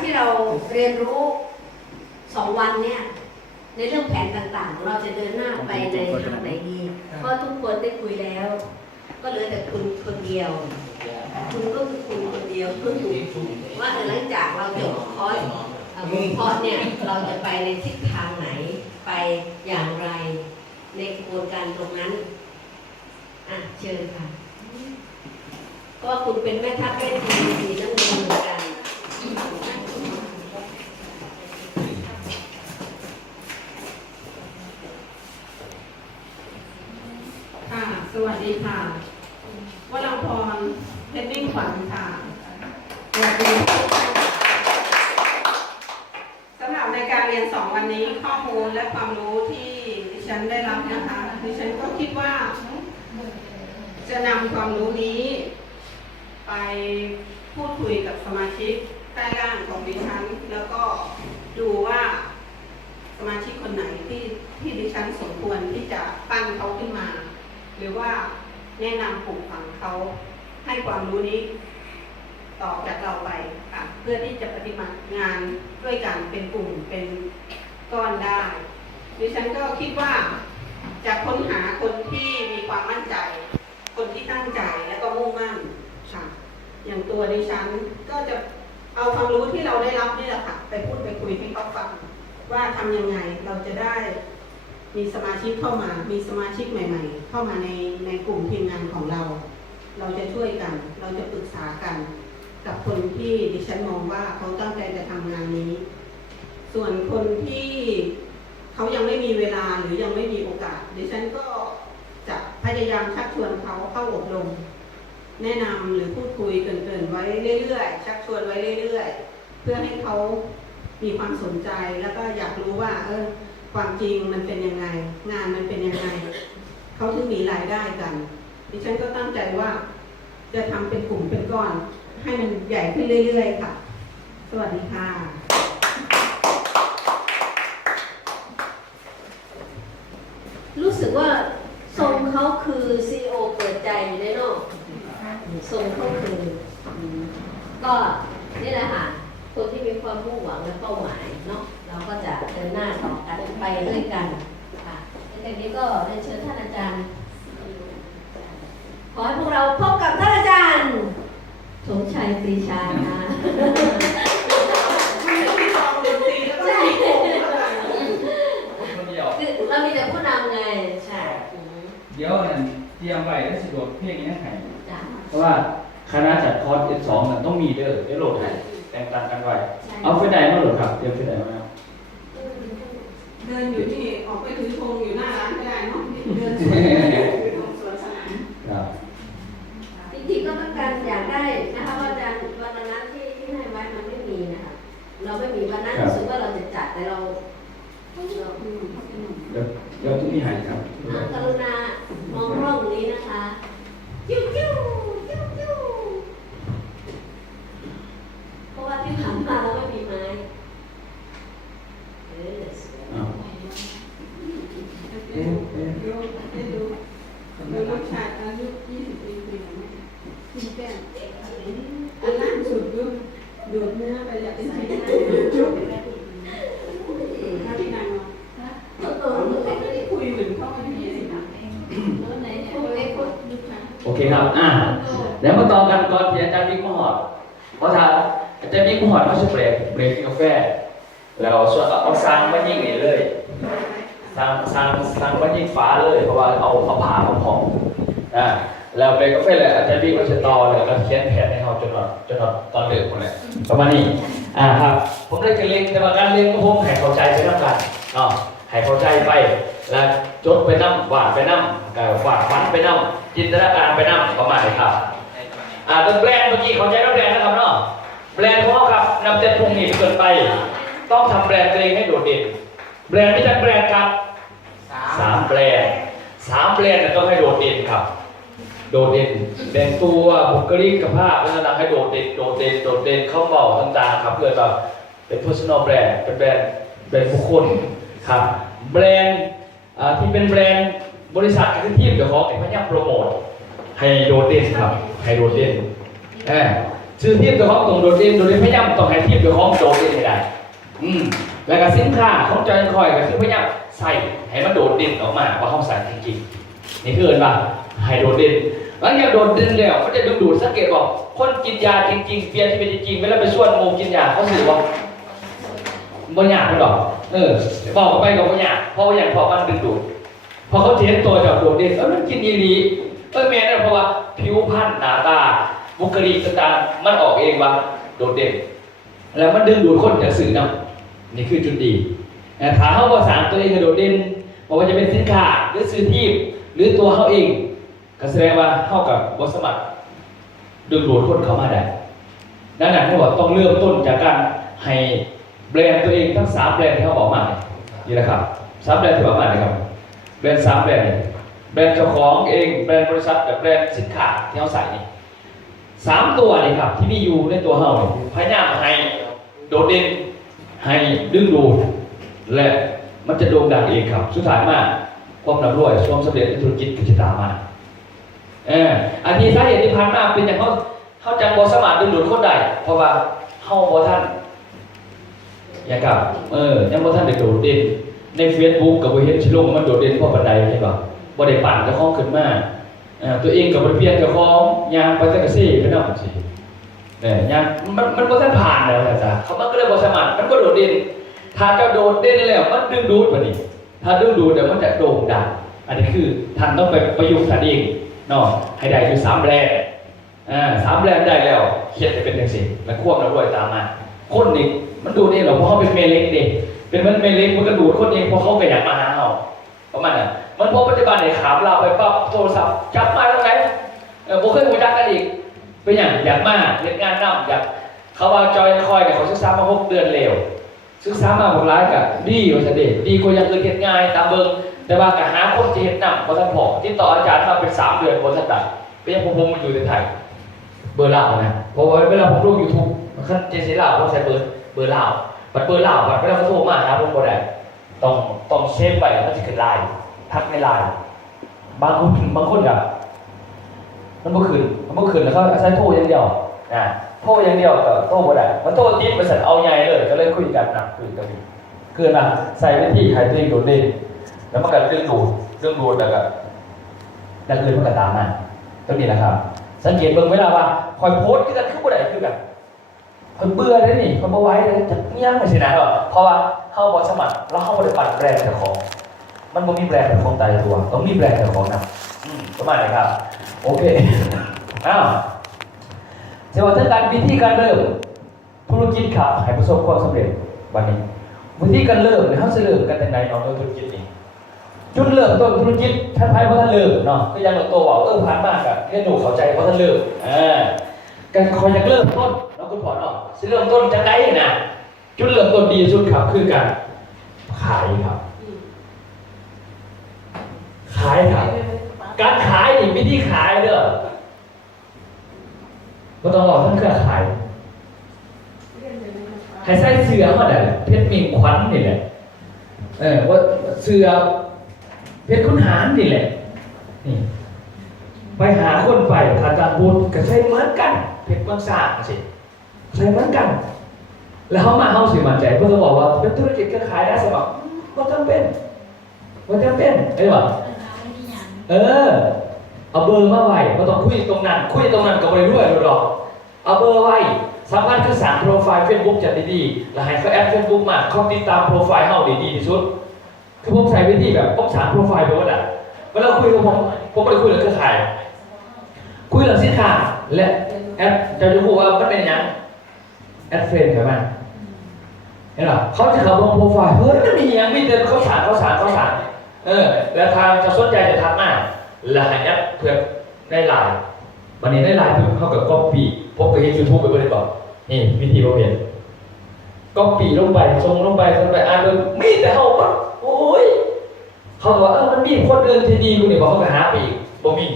ที่เราเรียนรู้2 วันเนี่ยในเรื่องแผนต่างๆเราจะเดินหน้าไปในทางไหนดีเพราะทุกคนได้คุยแล้ว ก็เหลือแต่คุณคนเดียวคุณก็คือคุณคนเดียวว่าหลังจากเราจบคอร์สคอร์สเนี่ยเราจะไปในทิศทางไหนไปอย่างไรในกระบวนการตรงนั้นเชิญค่ะเพราะว่าคุณเป็นแม่ทัพแม่ทีมสีน้ำเงินเหมือนกันค่ะสวัสดีค่ะวรังพรเพชรนิ่งขวัญค่ะสวัสดีสำหรับในการเรียน2 วันนี้ข้อมูลและความรู้ที่ดิฉันได้รับนะคะดิฉันก็คิดว่าจะนำความรู้นี้ไปพูดคุยกับสมาชิกใต้ล่างของดิฉันแล้วก็ดูว่าสมาชิกคนไหนที่ดิฉันสมควรที่จะปั้นเขาขึ้นมาหรือว่าแนะนำปลูกฝังเขาให้ความรู้นี้ต่อจากเราไปค่ะเพื่อที่จะปฏิบัติงานด้วยกันเป็นกลุ่มเป็นก้อนได้ดิฉันก็คิดว่าจะค้นหาคนที่มีความมั่นใจคนที่ตั้งใจและก็มุ่งมั่นค่ะอย่างตัวดิฉันก็จะเอาความรู้ที่เราได้รับนี่แหละค่ะไปพูดไปคุยให้เขาฟังว่าทำยังไงเราจะได้มีสมาชิกเข้ามามีสมาชิกใหม่ๆเข้ามาในกลุ่มทีมงานของเราเราจะช่วยกันเราจะปรึกษากันกับคนที่ดิฉันมองว่าเขาตั้งใจจะทำงานนี้ส่วนคนที่เขายังไม่มีเวลาหรือยังไม่มีโอกาสดิฉันก็จะพยายามชักชวนเขาเข้าอบรมแนะนำหรือพูดคุยเกริ่นๆไว้เรื่อยๆชักชวนไว้เรื่อยๆเพื่อให้เขามีความสนใจแล้วก็อยากรู้ว่าความจริงมันเป็นยังไงงานมันเป็นยังไงเขาถึงมีรายได้กันดิฉันก็ตั้งใจว่าจะทำเป็นกลุ่มเป็นก้อนให้มันใหญ่ขึ้นเรื่อยๆค่ะสวัสดีค่ะรู้สึกว่าทรงเขาคือ CEO เปิดใจอยู่ในโลกทรงเขาคือก็นี่แหละค่ะคนที่มีความมุ่งหวังและเป้าหมายเนาะเราก็จะเดินหน้าต่อกันไปด้วยกันค่ะในนี้ก็เรียนเชิญท่านอาจารย์ขอให้พวกเราพบกับท่านอาจารย์สมชัยปรีชาค่ะใช่คือเรามีแต่ผู้นำไงใช่เดี๋ยวนั่นเตรียมไว้แล้วสะดวกเพียงนี้ให้จ้ะเพราะว่าคณะจัดคอร์ส F2 นั่นต้องมีเด้อเดี๋ยวโหลดให้แต่งต่างกันไว้เอาไฟใดมาโหลดครับเตรียมไฟใดมาครับเดินอยู่ที่ออกไปถือธงอยู่หน้าร้านก็ได้เนาะเดินสวนสนามครับจริงๆก็ต้องการอยากได้นะคะว่าอาจารย์วันนั้นที่ให้ไว้มันไม่มีนะคะเราไม่มีวันนั้นรู้สึกว่าเราจะจัดแต่เราเดี๋ยวทุกที่หายครับกรุณามองร่องนี้นะคะจิ้วจิ้วจิ้วจิ้วเพราะว่าที่ผ่านมาเราไม่มีไม้ลูกชายอายุ20 ปีกินแก้มอันล่าสุดดูดเนื้อไปอยากเป็นไส้จุ๊บถ้าพี่นายมาไม่ได้คุยเหมือนเขาอายุ20นะโอเคครับแล้วมาต่อกันก่อนที่อาจารย์บิ๊กมหอดเพราะถ้าอาจารย์บิ๊กมหอดเขาจะเบรกกาแฟแล้วส่วนเอาสร้างมายิงนี่เลยสร้างมายิงฟ้าเลยเพราะว่าเอาผ่ามาพองแล้วเบรกกาแฟเลยอาจารย์บิ๊กก็จะต่อเลยแล้วเขียนแผนให้เขาจนตอนเดือดหมดเลยประมาณนี้ครับผมได้จะเรียนแต่ว่าการเรียนก็ผมให้เข้าใจไปทั้งกันให้เข้าใจไปแล้วจดไปนั่งวาดไปนั่งวาดฝันไปนั่งจินตนาการไปนั่งประมาณนี้ครับเรื่องแบรนด์เมื่อกี้เข้าใจเรื่องแบรนด์นะครับเนาะแบรนด์ของเราครับนำแต่พุ่งหนีเกินไปต้องทำแบรนด์ตัวเองให้โดดเด่นแบรนด์ไม่ใช่แบรนด์ครับ3 แบรนด์ต้องให้โดดเด่นครับโดดเด่นแบ่งตัวบุคลิกภาพและลักษณะให้โดดเด่นเข้าเบาต่างๆครับเพื่อแบบเป็น personal brand เป็นแบรนด์บุคคลครับแบรนด์ที่เป็นแบรนด์บริษัทที่เดี๋ยวขอพยายามโปรโมทให้โดดเด่นครับให้โดดเด่น ซื้อทีมตัวของตรงโดดเด่นพยายามต้องให้ทีมตัวของโดดเด่นให้ได้แล้วก็สินค้าของจอยคอยก็คือพยายามใส่ให้มันโดดเด่นออกมาว่าเขาใส่จริงๆนี่คือว่าให้โดดเด่นหลังจากโดดเด่นแล้วเขาจะดึงดูดสังเกตบอกคนกินยาจริงๆเปลี่ยนที่เป็นจริงๆไม่แล้วไปส่วนโมกินยาเขาสื่อว่าบ่ยากหรอกบอกไปกับบ่ยากเพราะอย่างพอมันดึงดูดพอเขาเทสตัวจะโดดเด่นมันกินดีดีแม่นั่นเพราะว่าผิวพรรณหน้าตาบุคลิกต่างๆมันออกเองว่าโดดเด่นแล้วมันดึงดูดคนจากสื่อนะนี่คือจุดดีถามเขาภาษาตัวเองโดดเด่นบอกว่าจะเป็นสินค้าหรือซื้อที่หรือตัวเขาเองก็แสดงว่าเข้ากับบริษัทดึงดูดคนเข้ามาได้ดังนั้นเขาบอกต้องเริ่มต้นจากการให้แบรนด์ตัวเองทั้ง3แบรนด์ที่เขาบอกมานี่แหละครับ3แบรนด์ที่บอกมานะครับแบรนด์3แบรนด์แบรนด์เจ้าของเองแบรนด์บริษัทกับแบรนด์สินค้าที่เขาใส่นี่3ตัวนี่ครับที่มีอยู่ในตัวเขาพยายามให้โดดเด่นให้ดึงดูดและมันจะโด่งดังเองครับสุดท้ายมาความร่ำรวยความสำเร็จในธุรกิจก็จะตามมาอันนี้สาเหตุที่ผ่านมาเป็นอย่างเขาจังบ่สามารถดึงดูดคนได้เพราะว่าเขาบ่ท่านอย่างกับยังบ่ท่านได้โดดเด่นใน Facebook กับบ่เห็นชิลงมันโดดเด่นเพราะบันไดใช่ป่ะบ่ได้ปั่นเจ้าของขึ้นมาตัวเองกับบ่เพียงเจ้าของยางไปแต่กระซี่ไปนำสิยางมันบ่ทันผ่านแล้วจ้ะเขามันก็เลยบ่สามารถมันบ่โดดเด่นถ้าเจ้าโดดเด่นแล้วมันดึงดูดบัดนี้ถ้าดึงดูดเดี๋ยวมันจะโด่งดังอันนี้คือท่านต้องไปประยุกต์ท่านเองเนาะให้ได้อยู่3แบรนด์3แบรนด์ได้แล้วเขียนให้เป็นจังซี่แล้วควบแล้วด้วยตามมาคนนี่มันดูดเองเหรอเพราะเขาเป็นเมเล็กดิเป็นมันเมเล็กมันก็ดูดคนเองเพราะเขาก็อยากมาหาเราประมาณนั้นมันพอปัจจุบันเนี่ยขามเราไปปั๊บโทรศัพท์จับมาตรงไหนบ่เคยรู้จักกันอีกเป็นอย่างอยากมาเฮ็ดงานนำอยากเขาว่าจอยคอยเนี่ยเขาศึกษามา6 เดือนแล้วศึกษามาบอกร้ายกับดีว่าซะเด้ดีกว่าอย่างอื่นเฮ็ดง่ายตามเบิ่งแต่ว่าก็หาคนที่เฮ็ดนำบ่ทันพอติดต่ออาจารย์มาเป็น3 เดือนบ่ทันได้เป็นอย่างผมอยู่ในไทยเบอร์ลาวนะเพราะว่าเวลาผมลง YouTube มันคันเจสิลาวผมใช้เบอร์ลาวบัดเบอร์ลาวบัดเวลาเขาโทรมาหาผมบ่ได้ต้องเซฟไปมันสิขึ้นไลน์ทักในไลน์บางคนก็มันบ่ขึ้นแล้วเขาใช้โทรอย่างเดียวโทรอย่างเดียวก็โทรบ่ได้มันโทรติดบริษัทเอาใหญ่เลยก็เลยคุยกันนะคุยกันคือนะใส่วิธีให้ตัวเองโดดเด่นแล้วมันก็ดึงดูดแล้วก็ดังอื่นมันก็ตามมาตรงนี้นะครับสังเกตเบิ่งเวลาว่าคอยโพสต์คือบ่ได้คือแบบคนเบื่อเลยนี่คนบ่ไหวเลยจะเงี้ยไม่ใช่นะเพราะว่าเข้าบ่สมัครแล้วเข้าบ่ได้ปั่นแบรนด์เจ้าของมันบ่มีแบรนด์ของตายตัวต้องมีแบรนด์เจ้าของนะประมาณนี้ครับโอเคจะว่าทั้งการวิธีการเริ่มธุรกิจครับให้ประสบความสำเร็จวันนี้วิธีการเริ่มเขาจะเริ่มกันยังไงเอาธุรกิจนี้จุดเริ่มต้นธุรกิจท่านพายเพราะท่านเริ่มเนาะก็ยังตัวว่าผ่านมากอะเรียนหนูเข้าใจเพราะท่านเริ่มการคอยอยากเริ่มต้นแล้วคุณพอเนาะจะเริ่มต้นจะได้นะจุดเริ่มต้นดีสุดครับคือการขายครับขายครับการขายนี่วิธีขายเด้อก็ต้องบอกท่านเครือขายให้ใส่เสื้อมาได้เพชรมีขวัญนี่แหละว่าเสื้อเพชรคุณหารนี่แหละนี่ไปหาคนไปถ้าจำบุญก็ใช้เหมือนกันเพชรบางสร้างสิใช้เหมือนกันแล้วเขามาเขาสิมั่นใจเพื่อจะบอกว่าเป็นธุรกิจเครือขายได้สมัครก็จำเป็นไอ้หรอเอาเบอร์มาไว้ก็ต้องคุยตรงนั้นกับไปด้วยหรอกเอาเบอร์ไว้สำคัญคือสั่งโปรไฟล์ Facebook จัดดีๆแล้วให้เขาแอด Facebook มาเขาติดตามโปรไฟล์เขาดีที่สุดคือผมใช้วิธีแบบผมสั่งโปรไฟล์ไปว่าน่ะเวลาคุยกับผมไม่ได้คุยเรื่องเครือข่ายคุยเรื่องสินค้าและแอดจะรู้ว่ามันเป็นยังแอดเฟรนด์ใช่ไหมเห็นหรอเขาจะเข้าลงโปรไฟล์เฮ้ยมันมีอย่างมีแต่เขาสั่งแล้วทางจะสนใจจะทักมาแล้วให้แอดเพื่อได้ไลน์วันนี้ได้ไลน์เพื่อเข้ากับก๊อปปี้พบกับYouTubeไปเลยก่อนนี่วิธีเราเปลี่ยนก๊อปปี้ลงไปส่งลงไปอ่านเลยมีแต่เขาปะโอ้ยเขาบอกว่ามันมีคนเดินที่ดีกูเนี่ยบอกเขาไปหาไปอีกบ่มี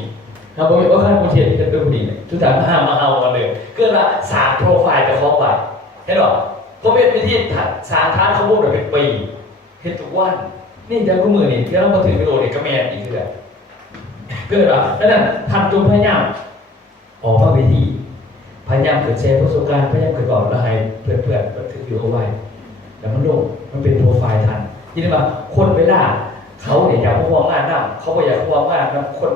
เราบอกว่าข้าคนเทียนเป็นคนดีเนี่ยทุกท่านมาเอากันเลยเกิดว่าสร้างโปรไฟล์จะคล้องไปเห็นหรอเขาเป็นวิธีสร้างฐานข้อมูลแบบเป็นปีเห็นทุกวันนี่จะคู่มือนี่ที่เรามาถึงวิดีโอเนี่ยก็แมนอีกคือเกิดว่านั่นทำจนพยายามออกมาวิธี พยายามเกิดแชร์ประสบการณ์พยายามเกิดบอกแล้วให้เพื่อนๆบันทึกอยู่เอาไว้แล้วมันลงมันเป็นโปรไฟล์ทันที่นี่ว่าคนเวลาเขาเนี่ยอยากควงงานนั่งเขาก็อยากควงงานนั่งคน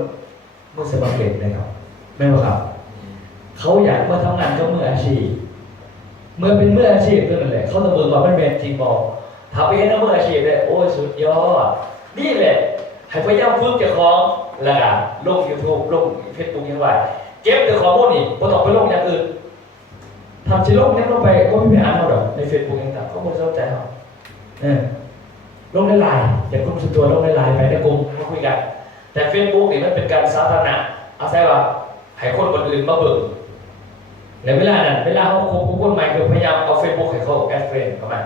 มือสมัครเล่นนะครับไม่ว่าครับเขาอยากมาทำงานก็มืออาชีพเมื่อเป็นมืออาชีพก็นั่นแหละเขาต้องเบิ่งว่ามันเป็นจริงบอกถ้าไปเห็นมืออาชีพเลยโอ้ยสุดยอดนี่แหละให้พยายามฝึกเจ้าของแล้วก็ลง YouTube ลง Facebook ยังไงเก็บแต่ข้อมูลนี่พอต่อไปลงอย่างอื่นทำชิลงเนี่ยลงไปก็ไม่มีอ่านเอาหรอกใน Facebook ต่างๆก็ไม่สนใจเอาลงในไลน์อย่างกลุ่มส่วนตัวลงในไลน์ไปในกลุ่มมาคุยกันแต่ Facebook นี่มันเป็นการสาธารณะอาศัยว่าให้คนคนอื่นมาเบิ่งในเวลานั้นเวลาเขาคบกับคนใหม่คือพยายามเอา Facebook ให้เขาแอดเฟรนด์เข้ามา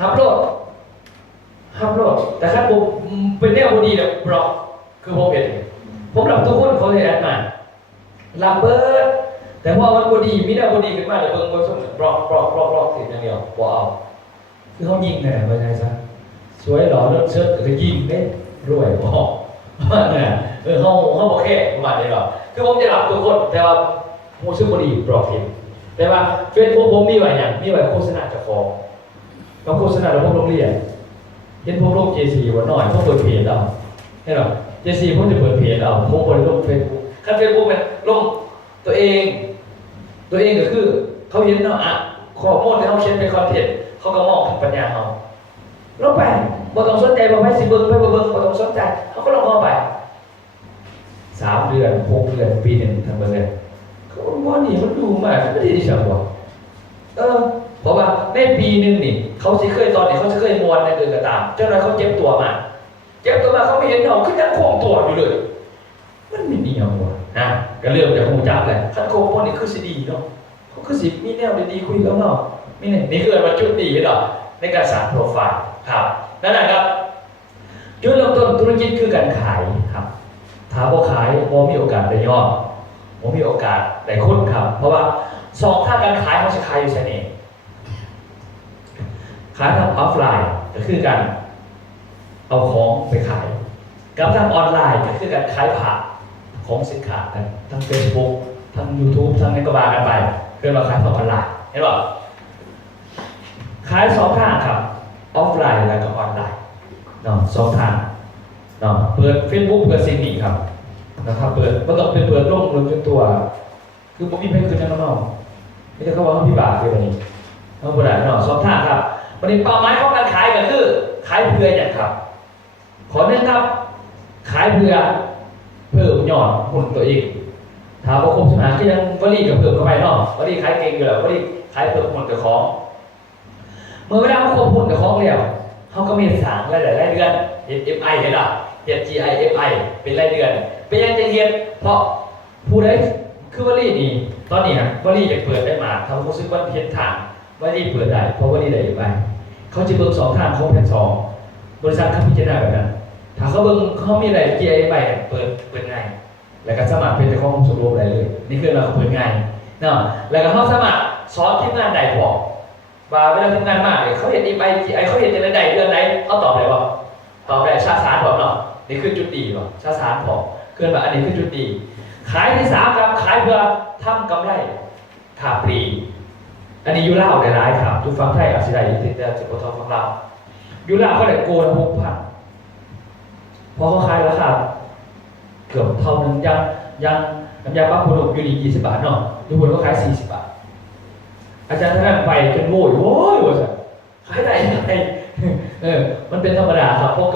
ฮับโหลดแต่ถ้าผมเป็นแนวบดีเนี่ยบล็อกคือผมเห็นผมรับทุกคนเขาเลยแอดมารับเบิร์ดแต่พอมันบดีมีแนวบดีขึ้นมาเดี๋ยวเบิ่งคนสมมติบล็อกติดอย่างเดียวบ่เอาคือเขายิงเลยว่าไงซะสวยหล่อเลิศเชิดคือยิงได้รวยบอกเนี่ยเขาบอกแค่ประมาณนี้หรอคือผมจะรับทุกคนแต่ว่ามูซึ่งบดีบล็อกทิ้งแต่ว่าเฟซบุ๊กผมมีไว้อย่างมีไว้โฆษณาจะฟ้องแล้วโฆษณาเราพวกโรงเรียนเห็นพวกโรง JC ว่าหน่อยพวกเปิดเพจเอาใช่หรอ JC พวกจะเปิดเพจเอาพวกบริโภคเฟซบุ๊กขั้นเฟซบุ๊กเป็นลงตัวเองก็คือเขาเห็นเนาะข้อมูลที่เขาเขียนเป็นคอนเทนต์เขาก็มองถึงปัญญาเขาลงไปบ่ต้องสนใจบ่ไปสิเบิ่งบ่ต้องสนใจเขาก็ลงเข้าไป3 เดือน6 เดือนปีหนึ่งทำไปเลยเขาว่านี่มันดูมากไม่ได้ดิฉันบอกเพราะว่าในปีหนึ่งนี่เขาจะเคยตอนนี้เขาจะเคยมวนในเดือนกระตามเจ้าหน้าเขาเจ็บตัวมาเขาไม่เห็นเขาขึ้นยังคงตัวอยู่เลยมันไม่มีเอาวะนะก็เริ่มจากหูจับเลยขั้นโคมพวกนี้คือสิดีเนาะเขาคือสิมีแนวดีคุยกับเรานี่คือมันจุดดีเหรอในการสร้างโปรไฟล์ครับนั่นแหละครับจุดเริ่มต้นธุรกิจคือการขายครับถ้าบ่ขายบ่มีโอกาสได้ยอดบ่มีโอกาสได้คนครับเพราะว่า2 ทางการขายเขาจะขายอยู่เสน่ห์ขายทางออฟไลน์ก็คือการเอาของไปขายกับทางออนไลน์ก็คือการขายผ่านของสินค้าทั้ง Facebook ทั้ง YouTube ทั้งในกระบากันไปเพื่อมาขายทางออนไลน์เห็นป่ะขาย2 ทางครับออฟไลน์และก็ออนไลน์เนาะ2 ทางเนาะเปิด Facebook เปิดสิ่งนี้ครับนะครับเปิดก็ต้องเป็นเปิดลงจนตัวคือผมมีเพจคือนั่นน้องไม่ใช่เขาว่าเขาพิบากเลยวันนี้เขาบริหารเนาะ2 ทางครับวันนี้เป้าหมายของการขายก็คือขายเพื่ออย่างครับขอเน้นครับขายเพื่อเพิ่มยอดหุ่นตัวเองถ้าประคบสมาที่ยังวลีกับเพิ่มเข้าไปเนาะวลีขายเก่งอยู่แล้ววลีขายเพิ่มหุ่นกับของเมื่อเวลาเขาควบหุ่นกับของแล้วเขาก็มีสารรายเดือนเห็น FI เห็นหรอเห็น GI FI เป็นรายเดือนเป็นยังจะเห็นเพราะผู้ใดคือวลีนี่ตอนนี้วลีจะเปิดได้มาทำเขาซื้อวันเพียรทางวลีเปิดได้เพราะวลีได้อยู่ไปเขาจะเบิ่ง2 ทางเขาแผ่น2บริษัทเขาพิจารณาแบบนั้นถ้าเขาเบิ่งเขามีอะไร GI ไปเปิดง่ายแล้วก็สมัครเป็นเจ้าของสมรวมอะไรเลยนี่คือเราเปิดง่ายเนาะแล้วก็เขาสมัครสอนทีมงานใดบอกว่าเวลาทีมงานมากเลยเขาเห็นอีไป GI เขาเห็นในใดเดือนไหนเขาตอบอะไรวะตอบแบบชาสารบอกเนาะนี่คือจุดดีวะชาสารบอกเกินมาอันนี้คือจุดดีขายที่3ครับขายเพื่อทำกำไรขาปลีอันนี้ยูเล่าได้หลายครับทุกฟังไทยอาจจะได้ยินแต่จะปทฟังเรายูเล่าเขาได้โกน6,000พอเขาขายราคาเกือบเท่านึงยังน้ำยาปั๊บพนุ่มอยู่ดี20 บาทเนาะทุกคนก็ขาย40 บาทอาจารย์ท่านไปจนโว้ยว่าขายได้ยังไงมันเป็นธรรมดาครับพวก